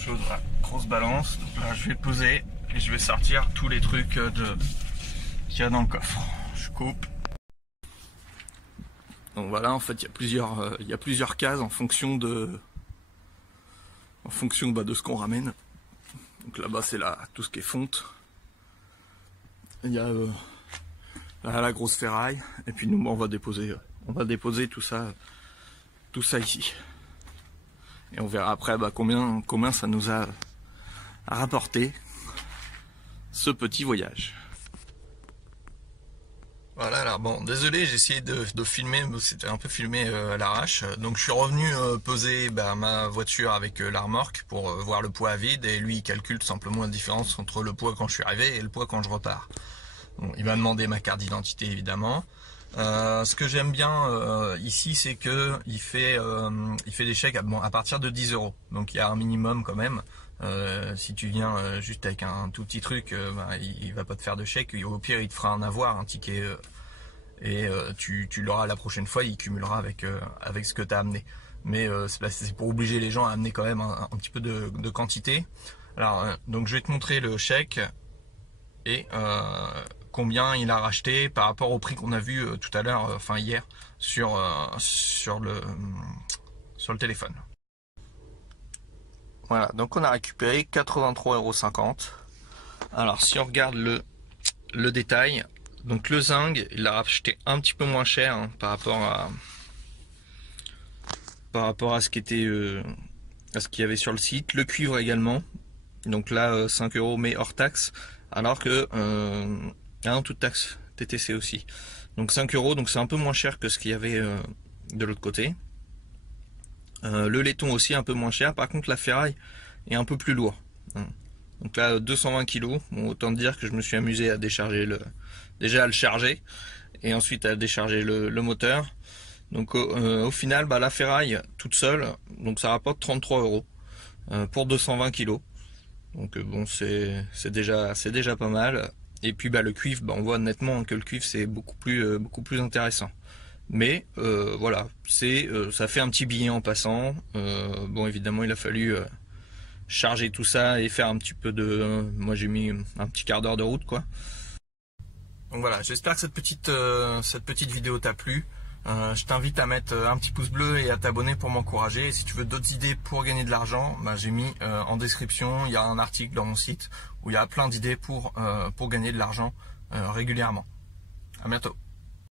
chose. Voilà, grosse balance. Donc là, je vais poser et je vais sortir tous les trucs qu'il y a dans le coffre. Je coupe. Donc voilà, en fait, il y a plusieurs cases en fonction de ce qu'on ramène. Donc là-bas, c'est tout ce qui est fonte. Il y a la grosse ferraille. Et puis nous, on va déposer tout ça ici. Et on verra après combien ça nous a rapporté ce petit voyage. Voilà, alors bon, désolé, j'ai essayé de filmer, c'était un peu filmé à l'arrache. Donc je suis revenu poser ma voiture avec la remorque pour voir le poids à vide, et lui il calcule tout simplement la différence entre le poids quand je suis arrivé et le poids quand je repars. Bon, il m'a demandé ma carte d'identité évidemment. Ce que j'aime bien ici, c'est que il fait des chèques à partir de 10 €. Donc il y a un minimum quand même. Si tu viens juste avec un tout petit truc, il va pas te faire de chèque. Au pire, il te fera un avoir, un ticket, et tu l'auras la prochaine fois. Il cumulera avec ce que tu as amené. Mais c'est pour obliger les gens à amener quand même un petit peu de quantité. Alors, donc je vais te montrer le chèque et combien il a racheté par rapport au prix qu'on a vu tout à l'heure, hier, sur le téléphone. Voilà, donc on a récupéré 83,50 €. Alors si on regarde le détail, donc le zinc, il l'a racheté un petit peu moins cher, hein, par rapport à ce qui était à ce qu'il y avait sur le site. Le cuivre également, donc là 5 € mais hors taxe, alors que toute taxe TTC aussi. Donc 5 €, donc c'est un peu moins cher que ce qu'il y avait de l'autre côté. Le laiton aussi un peu moins cher, par contre la ferraille est un peu plus lourd. Donc là 220 kg, bon, autant dire que je me suis amusé à décharger déjà à le charger et ensuite à décharger le moteur. Donc au final la ferraille toute seule, donc ça rapporte 33 € pour 220 kg. Donc bon, c'est déjà pas mal. Et puis le cuivre, on voit nettement que le cuivre c'est beaucoup plus intéressant. Mais voilà, ça fait un petit billet en passant. Bon, évidemment, il a fallu charger tout ça et faire un petit peu moi, j'ai mis un petit quart d'heure de route, quoi. Donc voilà, j'espère que cette petite vidéo t'a plu. Je t'invite à mettre un petit pouce bleu et à t'abonner pour m'encourager. Et si tu veux d'autres idées pour gagner de l'argent, j'ai mis en description, il y a un article dans mon site où il y a plein d'idées pour gagner de l'argent régulièrement. À bientôt.